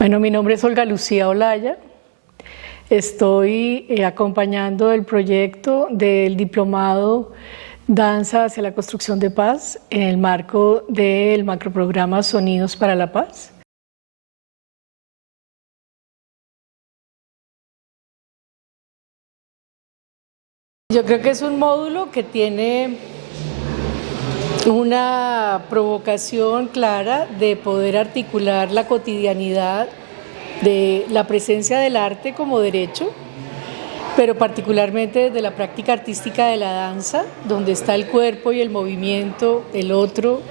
Bueno, mi nombre es Olga Lucía Olaya. Estoy acompañando el proyecto del diplomado Danza hacia la construcción de paz en el marco del macroprograma Sonidos para la Paz. Yo creo que es un módulo que tiene una provocación clara de poder articular la cotidianidad de la presencia del arte como derecho, pero particularmente desde la práctica artística de la danza, donde está el cuerpo y el movimiento, el otro,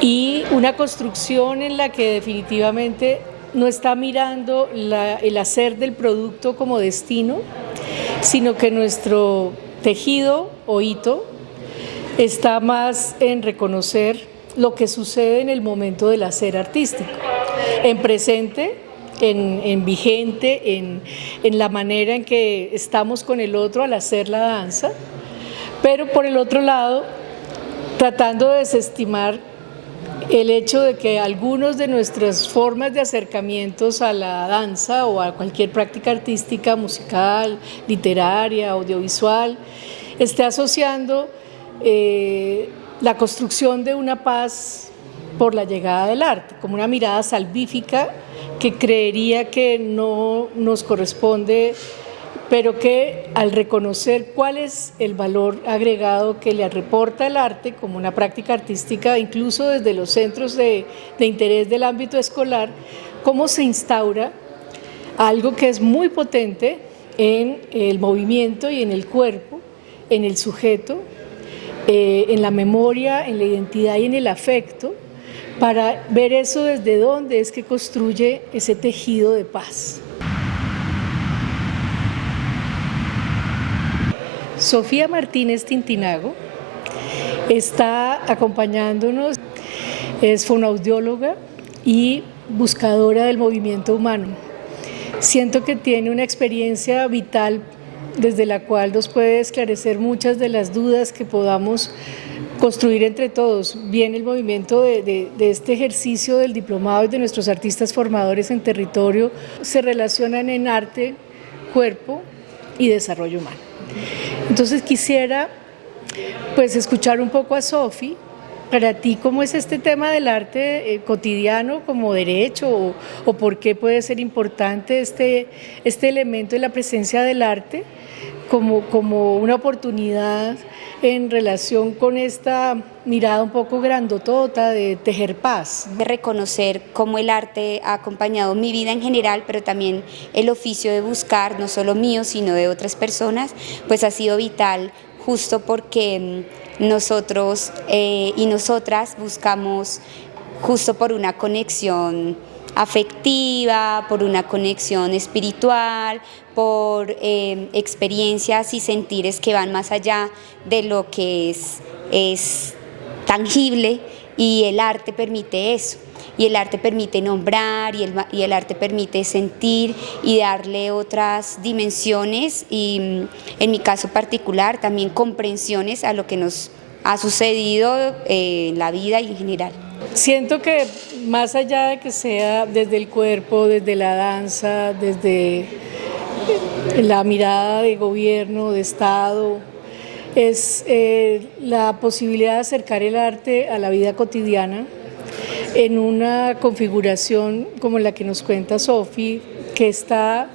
y una construcción en la que definitivamente no está mirando el hacer del producto como destino, sino que nuestro tejido o hito está más en reconocer lo que sucede en el momento del hacer artístico, en presente, en vigente, en la manera en que estamos con el otro al hacer la danza, pero por el otro lado, tratando de desestimar el hecho de que algunas de nuestras formas de acercamientos a la danza o a cualquier práctica artística, musical, literaria, audiovisual, esté asociando la construcción de una paz por la llegada del arte, como una mirada salvífica que creería que no nos corresponde, pero que al reconocer cuál es el valor agregado que le reporta el arte como una práctica artística, incluso desde los centros de interés del ámbito escolar, cómo se instaura algo que es muy potente en el movimiento y en el cuerpo, en el sujeto, en la memoria, en la identidad y en el afecto, para ver eso desde dónde es que construye ese tejido de paz. Sofía Martínez Tintinago está acompañándonos, es fonoaudióloga y buscadora del movimiento humano. Siento que tiene una experiencia vital desde la cual nos puede esclarecer muchas de las dudas que podamos construir entre todos. Bien, el movimiento de este ejercicio del diplomado y de nuestros artistas formadores en territorio se relacionan en arte, cuerpo y desarrollo humano. Entonces quisiera pues escuchar un poco a Sofi. Para ti, ¿cómo es este tema del arte cotidiano como derecho o por qué puede ser importante este elemento de la presencia del arte como una oportunidad en relación con esta mirada un poco grandotota de tejer paz? De reconocer cómo el arte ha acompañado mi vida en general, pero también el oficio de buscar, no solo mío, sino de otras personas, pues ha sido vital justo porque nosotros y nosotras buscamos justo por una conexión afectiva, por una conexión espiritual, por experiencias y sentires que van más allá de lo que es tangible, y el arte permite eso. Y el arte permite nombrar y el arte permite sentir y darle otras dimensiones y, en mi caso particular, también comprensiones a lo que nos ha sucedido en la vida y en general. Siento que más allá de que sea desde el cuerpo, desde la danza, desde la mirada de gobierno, de Estado, es la posibilidad de acercar el arte a la vida cotidiana en una configuración como la que nos cuenta Sofi, que está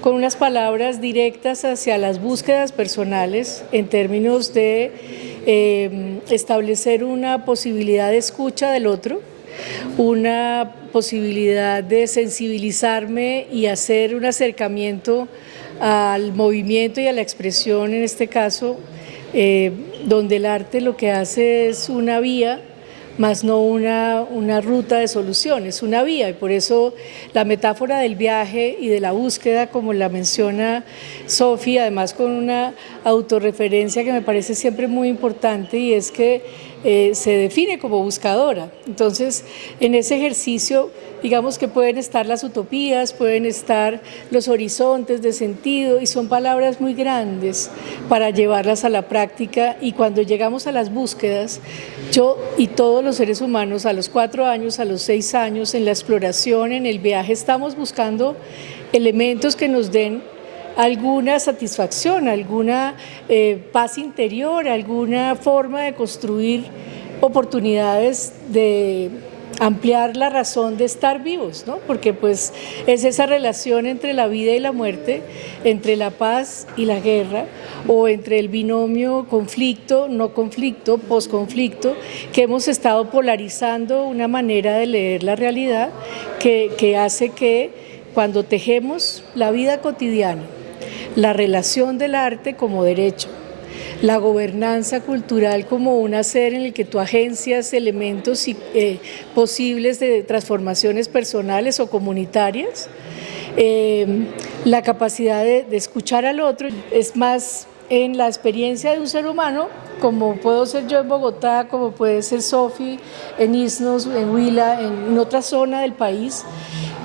con unas palabras directas hacia las búsquedas personales en términos de establecer una posibilidad de escucha del otro, una posibilidad de sensibilizarme y hacer un acercamiento al movimiento y a la expresión, en este caso, donde el arte lo que hace es una vía, más no una ruta de soluciones, una vía, y por eso la metáfora del viaje y de la búsqueda, como la menciona Sofi, además con una autorreferencia que me parece siempre muy importante, y es que se define como buscadora. Entonces, en ese ejercicio, digamos que pueden estar las utopías, pueden estar los horizontes de sentido, y son palabras muy grandes para llevarlas a la práctica, y cuando llegamos a las búsquedas, yo y todos los seres humanos a los 4 años, a los 6 años, en la exploración, en el viaje, estamos buscando elementos que nos den alguna satisfacción, alguna paz interior, alguna forma de construir oportunidades de ampliar la razón de estar vivos, ¿no? Porque pues es esa relación entre la vida y la muerte, entre la paz y la guerra, o entre el binomio conflicto, no conflicto, posconflicto, que hemos estado polarizando una manera de leer la realidad que hace que cuando tejemos la vida cotidiana, la relación del arte como derecho, la gobernanza cultural como un hacer en el que tú agencias elementos posibles de transformaciones personales o comunitarias, la capacidad de escuchar al otro, es más en la experiencia de un ser humano, como puedo ser yo en Bogotá, como puede ser Sofi en Isnos, en Huila, en otra zona del país,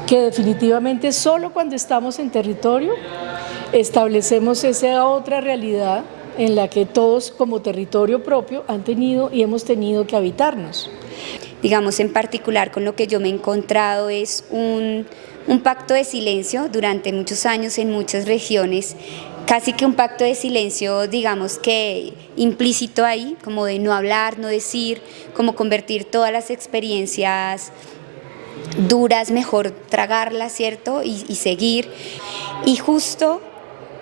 que definitivamente solo cuando estamos en territorio establecemos esa otra realidad en la que todos como territorio propio han tenido y hemos tenido que habitarnos. Digamos, en particular con lo que yo me he encontrado es un pacto de silencio durante muchos años en muchas regiones, casi que un pacto de silencio, digamos que implícito ahí, como de no hablar, no decir, como convertir todas las experiencias duras, mejor tragarlas, ¿cierto? Y seguir. Y justo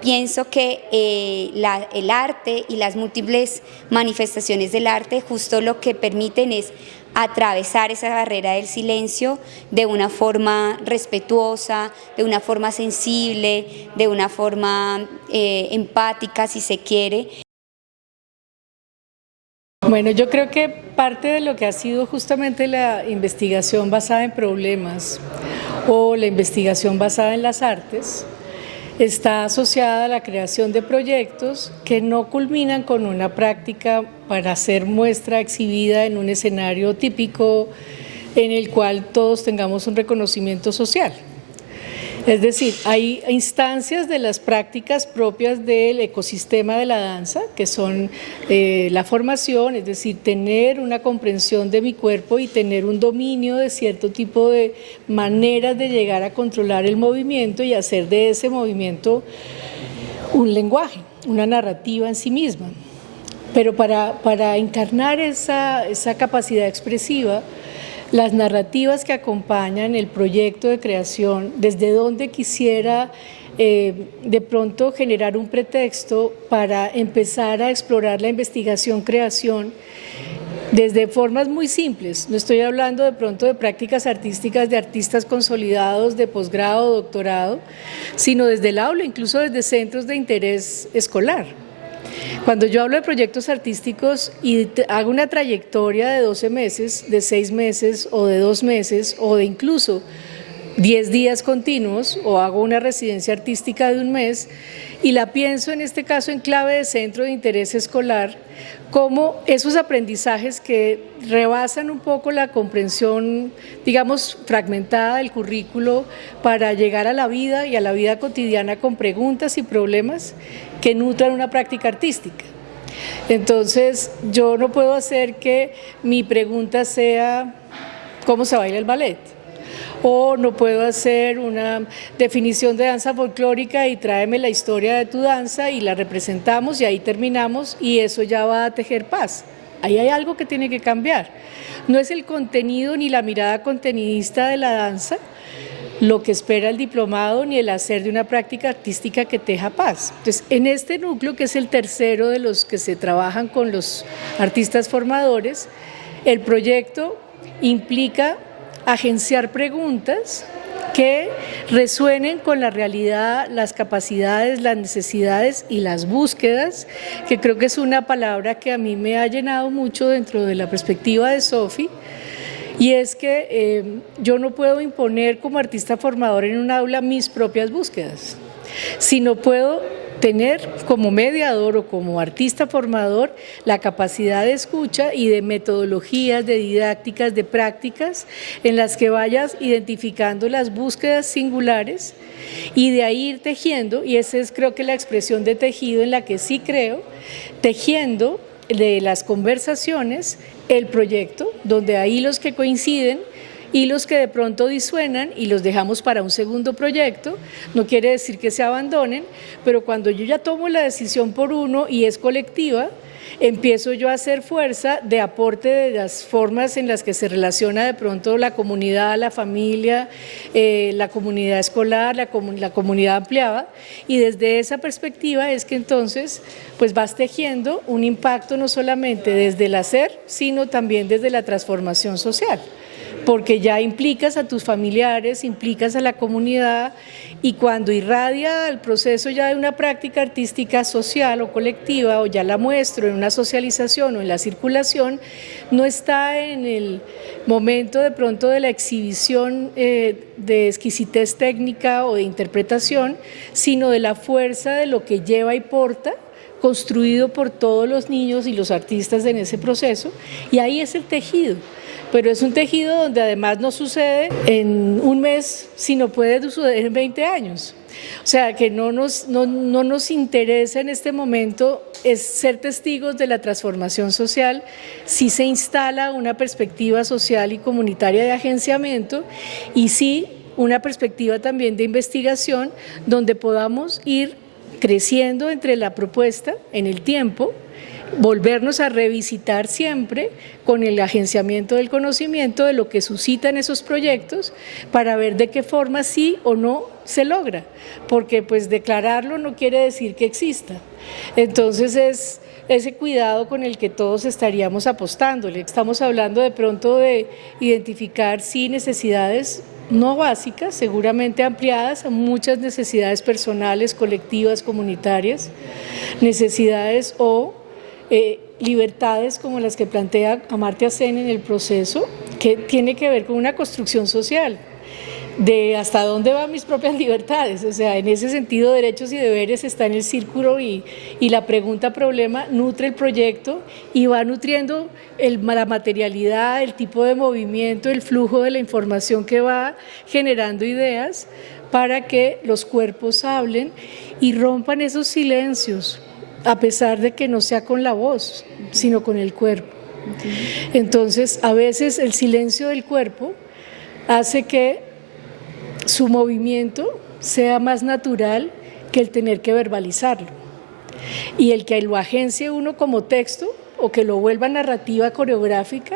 pienso que el arte y las múltiples manifestaciones del arte justo lo que permiten es atravesar esa barrera del silencio de una forma respetuosa, de una forma sensible, de una forma empática, si se quiere. Bueno, yo creo que parte de lo que ha sido justamente la investigación basada en problemas o la investigación basada en las artes está asociada a la creación de proyectos que no culminan con una práctica para ser muestra exhibida en un escenario típico en el cual todos tengamos un reconocimiento social. Es decir, hay instancias de las prácticas propias del ecosistema de la danza, que son la formación, es decir, tener una comprensión de mi cuerpo y tener un dominio de cierto tipo de maneras de llegar a controlar el movimiento y hacer de ese movimiento un lenguaje, una narrativa en sí misma. Pero para encarnar esa capacidad expresiva, las narrativas que acompañan el proyecto de creación, desde donde quisiera de pronto generar un pretexto para empezar a explorar la investigación-creación desde formas muy simples. No estoy hablando de pronto de prácticas artísticas de artistas consolidados de posgrado o doctorado, sino desde el aula, incluso desde centros de interés escolar. Cuando yo hablo de proyectos artísticos y hago una trayectoria de 12 meses, de 6 meses o de 2 meses o de incluso 10 días continuos, o hago una residencia artística de un mes y la pienso en este caso en clave de centro de interés escolar, como esos aprendizajes que rebasan un poco la comprensión, digamos, fragmentada del currículo para llegar a la vida y a la vida cotidiana con preguntas y problemas que nutran una práctica artística. Entonces, yo no puedo hacer que mi pregunta sea ¿cómo se baila el ballet? O no puedo hacer una definición de danza folclórica y tráeme la historia de tu danza y la representamos y ahí terminamos y eso ya va a tejer paz. Ahí hay algo que tiene que cambiar. No es el contenido ni la mirada contenidista de la danza lo que espera el diplomado ni el hacer de una práctica artística que teja paz. Entonces, en este núcleo, que es el tercero de los que se trabajan con los artistas formadores, el proyecto implica agenciar preguntas que resuenen con la realidad, las capacidades, las necesidades y las búsquedas, que creo que es una palabra que a mí me ha llenado mucho dentro de la perspectiva de Sofi, y es que yo no puedo imponer como artista formador en un aula mis propias búsquedas, sino puedo tener como mediador o como artista formador la capacidad de escucha y de metodologías, de didácticas, de prácticas en las que vayas identificando las búsquedas singulares y de ahí ir tejiendo, y esa es creo que la expresión de tejido en la que sí creo, tejiendo de las conversaciones el proyecto, donde hay hilos que coinciden, hilos que de pronto disuenan y los dejamos para un segundo proyecto. No quiere decir que se abandonen, pero cuando yo ya tomo la decisión por uno y es colectiva, empiezo yo a hacer fuerza de aporte de las formas en las que se relaciona de pronto la comunidad, la familia, la comunidad escolar, la comunidad ampliada, y desde esa perspectiva es que entonces pues vas tejiendo un impacto no solamente desde el hacer, sino también desde la transformación social, porque ya implicas a tus familiares, implicas a la comunidad, y cuando irradia el proceso ya de una práctica artística social o colectiva, o ya la muestro en una socialización o en la circulación, no está en el momento de pronto de la exhibición de exquisitez técnica o de interpretación, sino de la fuerza de lo que lleva y porta, construido por todos los niños y los artistas en ese proceso, y ahí es el tejido. Pero es un tejido donde además no sucede en un mes, sino puede suceder en 20 años. O sea, que no nos interesa en este momento es ser testigos de la transformación social, si se instala una perspectiva social y comunitaria de agenciamiento, y sí una perspectiva también de investigación, donde podamos ir creciendo entre la propuesta en el tiempo, volvernos a revisitar siempre con el agenciamiento del conocimiento de lo que suscitan esos proyectos para ver de qué forma sí o no se logra, porque pues declararlo no quiere decir que exista. Entonces es ese cuidado con el que todos estaríamos apostándole. Estamos hablando de pronto de identificar sí necesidades no básicas, seguramente ampliadas a muchas necesidades personales, colectivas, comunitarias, necesidades o libertades como las que plantea Amartya Sen en el proceso, que tiene que ver con una construcción social, de hasta dónde van mis propias libertades. O sea, en ese sentido, derechos y deberes está en el círculo, y la pregunta-problema nutre el proyecto y va nutriendo la materialidad, el tipo de movimiento, el flujo de la información que va generando ideas para que los cuerpos hablen y rompan esos silencios, a pesar de que no sea con la voz, sino con el cuerpo. Entonces, a veces el silencio del cuerpo hace que su movimiento sea más natural que el tener que verbalizarlo. Y el que lo agencie uno como texto o que lo vuelva narrativa coreográfica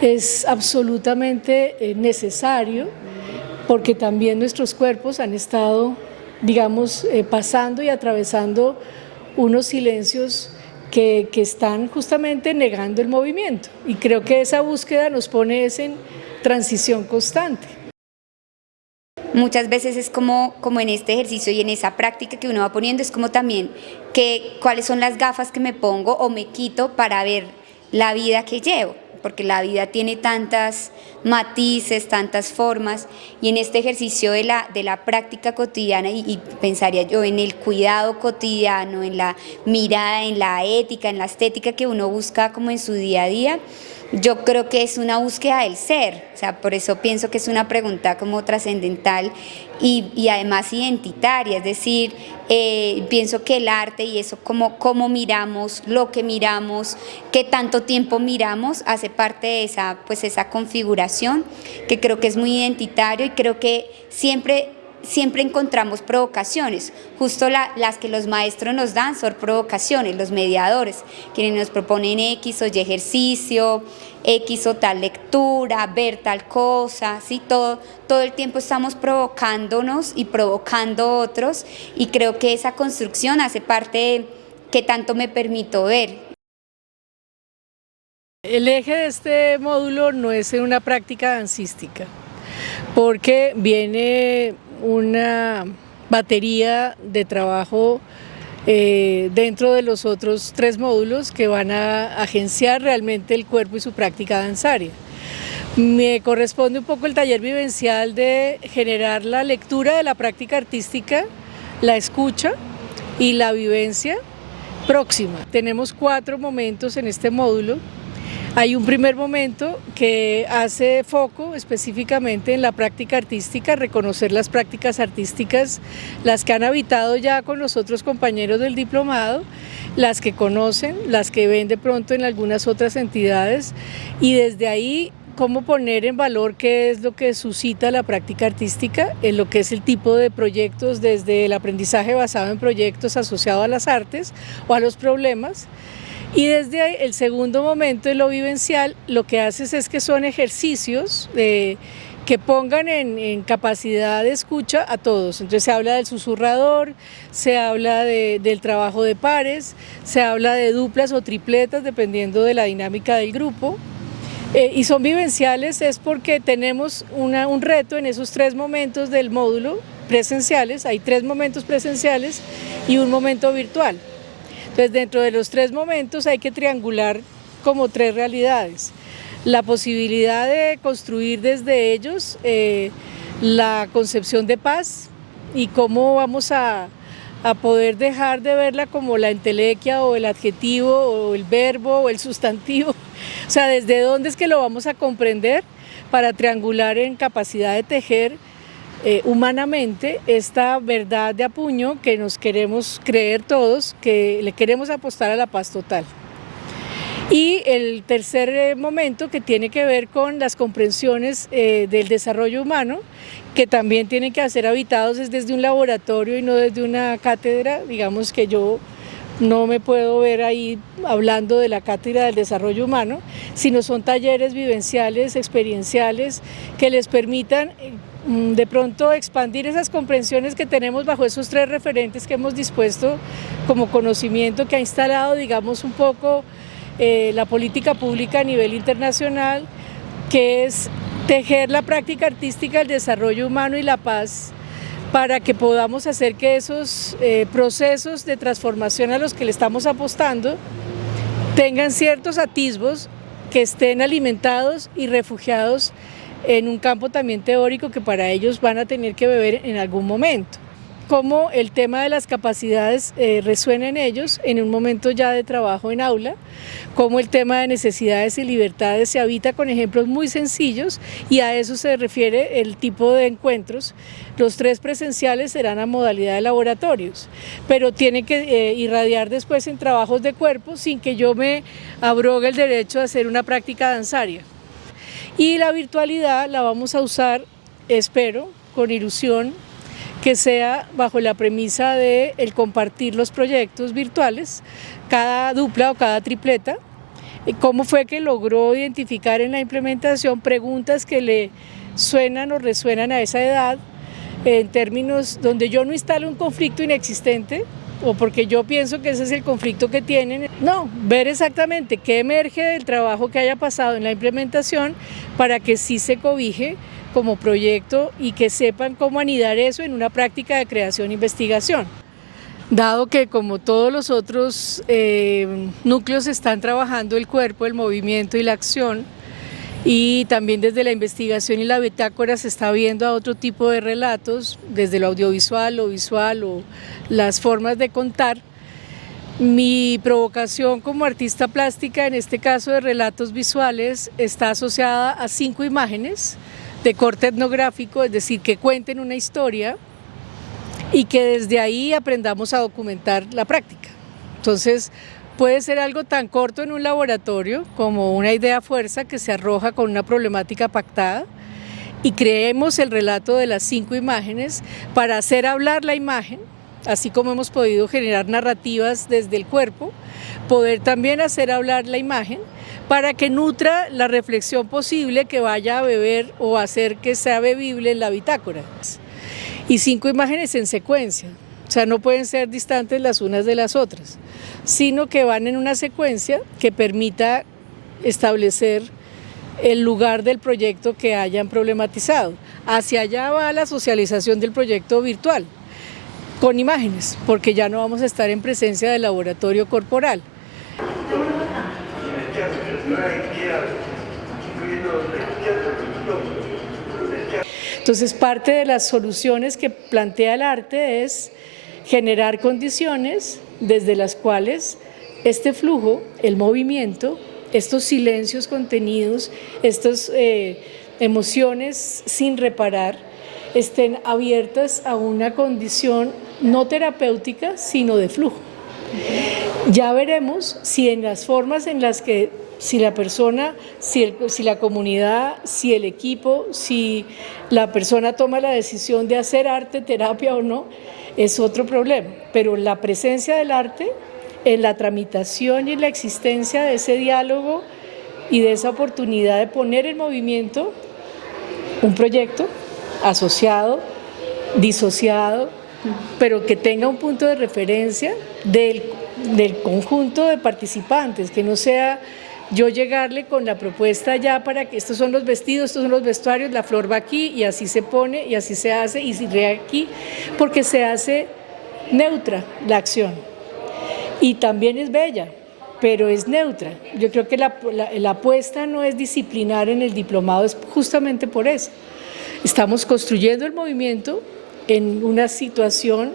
es absolutamente necesario, porque también nuestros cuerpos han estado, digamos, pasando y atravesando unos silencios que están justamente negando el movimiento, y creo que esa búsqueda nos pone en transición constante. Muchas veces es como en este ejercicio y en esa práctica que uno va poniendo, es como también cuáles son las gafas que me pongo o me quito para ver la vida que llevo, porque la vida tiene tantas matices, tantas formas, y en este ejercicio de la práctica cotidiana, y pensaría yo en el cuidado cotidiano, en la mirada, en la ética, en la estética que uno busca como en su día a día, yo creo que es una búsqueda del ser. O sea, por eso pienso que es una pregunta como trascendental y además identitaria, es decir, pienso que el arte y eso, cómo miramos, lo que miramos, qué tanto tiempo miramos, hace parte de esa configuración que creo que es muy identitario, y creo que siempre encontramos provocaciones. Justo las que los maestros nos dan son provocaciones, los mediadores, quienes nos proponen X o Y ejercicio, X o tal lectura, ver tal cosa, ¿sí? Todo el tiempo estamos provocándonos y provocando otros, y creo que esa construcción hace parte de qué tanto me permito ver. El eje de este módulo no es una práctica dancística, porque viene una batería de trabajo dentro de los otros 3 módulos que van a agenciar realmente el cuerpo y su práctica danzaria. Me corresponde un poco el taller vivencial de generar la lectura de la práctica artística, la escucha, y la vivencia próxima. Tenemos 4 momentos en este módulo. Hay un primer momento que hace foco específicamente en la práctica artística, reconocer las prácticas artísticas, las que han habitado ya con los otros compañeros del diplomado, las que conocen, las que ven de pronto en algunas otras entidades, y desde ahí cómo poner en valor qué es lo que suscita la práctica artística, en lo que es el tipo de proyectos, desde el aprendizaje basado en proyectos asociados a las artes o a los problemas. Y desde ahí, el segundo momento, en lo vivencial, lo que haces es que son ejercicios que pongan en capacidad de escucha a todos. Entonces se habla del susurrador, se habla del trabajo de pares, se habla de duplas o tripletas, dependiendo de la dinámica del grupo. Y son vivenciales es porque tenemos un reto en esos 3 momentos del módulo presenciales. Hay 3 momentos presenciales y un momento virtual. Entonces, dentro de los 3 momentos hay que triangular como 3 realidades. La posibilidad de construir desde ellos la concepción de paz y cómo vamos a poder dejar de verla como la entelequia o el adjetivo o el verbo o el sustantivo. O sea, desde dónde es que lo vamos a comprender para triangular en capacidad de tejer humanamente esta verdad de a puño que nos queremos creer todos, que le queremos apostar a la paz total. Y el tercer momento, que tiene que ver con las comprensiones del desarrollo humano, que también tienen que ser habitados desde un laboratorio y no desde una cátedra. Digamos que yo no me puedo ver ahí hablando de la cátedra del desarrollo humano, sino son talleres vivenciales, experienciales, que les permitan de pronto expandir esas comprensiones que tenemos bajo esos 3 referentes que hemos dispuesto como conocimiento, que ha instalado, digamos, un poco la política pública a nivel internacional, que es tejer la práctica artística, el desarrollo humano y la paz, para que podamos hacer que esos procesos de transformación a los que le estamos apostando tengan ciertos atisbos que estén alimentados y refugiados en un campo también teórico que para ellos van a tener que beber en algún momento. Cómo el tema de las capacidades resuena en ellos en un momento ya de trabajo en aula, cómo el tema de necesidades y libertades se habita con ejemplos muy sencillos, y a eso se refiere el tipo de encuentros. Los 3 presenciales serán a modalidad de laboratorios, pero tienen que irradiar después en trabajos de cuerpo sin que yo me abrogue el derecho a hacer una práctica danzaria. Y la virtualidad la vamos a usar, espero, con ilusión, que sea bajo la premisa de el compartir los proyectos virtuales, cada dupla o cada tripleta, cómo fue que logró identificar en la implementación preguntas que le suenan o resuenan a esa edad, en términos donde yo no instalo un conflicto inexistente, o porque yo pienso que ese es el conflicto que tienen. No, ver exactamente qué emerge del trabajo que haya pasado en la implementación para que sí se cobije como proyecto y que sepan cómo anidar eso en una práctica de creación e investigación. Dado que, como todos los otros núcleos, están trabajando el cuerpo, el movimiento y la acción, y también desde la investigación y la bitácora se está viendo a otro tipo de relatos, desde lo audiovisual, lo visual o las formas de contar. Mi provocación como artista plástica, en este caso de relatos visuales, está asociada a 5 imágenes de corte etnográfico, es decir, que cuenten una historia y que desde ahí aprendamos a documentar la práctica. Entonces, puede ser algo tan corto en un laboratorio como una idea fuerza que se arroja con una problemática pactada, y creemos el relato de las 5 imágenes para hacer hablar la imagen, así como hemos podido generar narrativas desde el cuerpo, poder también hacer hablar la imagen para que nutra la reflexión posible que vaya a beber o hacer que sea bebible en la bitácora. Y 5 imágenes en secuencia. O sea, no pueden ser distantes las unas de las otras, sino que van en una secuencia que permita establecer el lugar del proyecto que hayan problematizado. Hacia allá va la socialización del proyecto virtual, con imágenes, porque ya no vamos a estar en presencia del laboratorio corporal. Entonces, parte de las soluciones que plantea el arte es generar condiciones desde las cuales este flujo, el movimiento, estos silencios contenidos, estas emociones sin reparar, estén abiertas a una condición no terapéutica, sino de flujo. Ya veremos si en las formas en las que, si la persona, si la comunidad, si el equipo, si la persona toma la decisión de hacer arte, terapia o no, es otro problema. Pero la presencia del arte en la tramitación y en la existencia de ese diálogo y de esa oportunidad de poner en movimiento un proyecto asociado, disociado, pero que tenga un punto de referencia del conjunto de participantes, que no sea yo llegarle con la propuesta ya para que estos son los vestidos, estos son los vestuarios, la flor va aquí y así se pone y así se hace y se ve aquí, porque se hace neutra la acción y también es bella, pero es neutra. Yo creo que la apuesta no es disciplinar en el diplomado, es justamente por eso. Estamos construyendo el movimiento en una situación,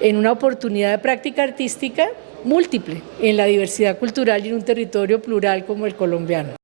en una oportunidad de práctica artística múltiple, en la diversidad cultural y en un territorio plural como el colombiano.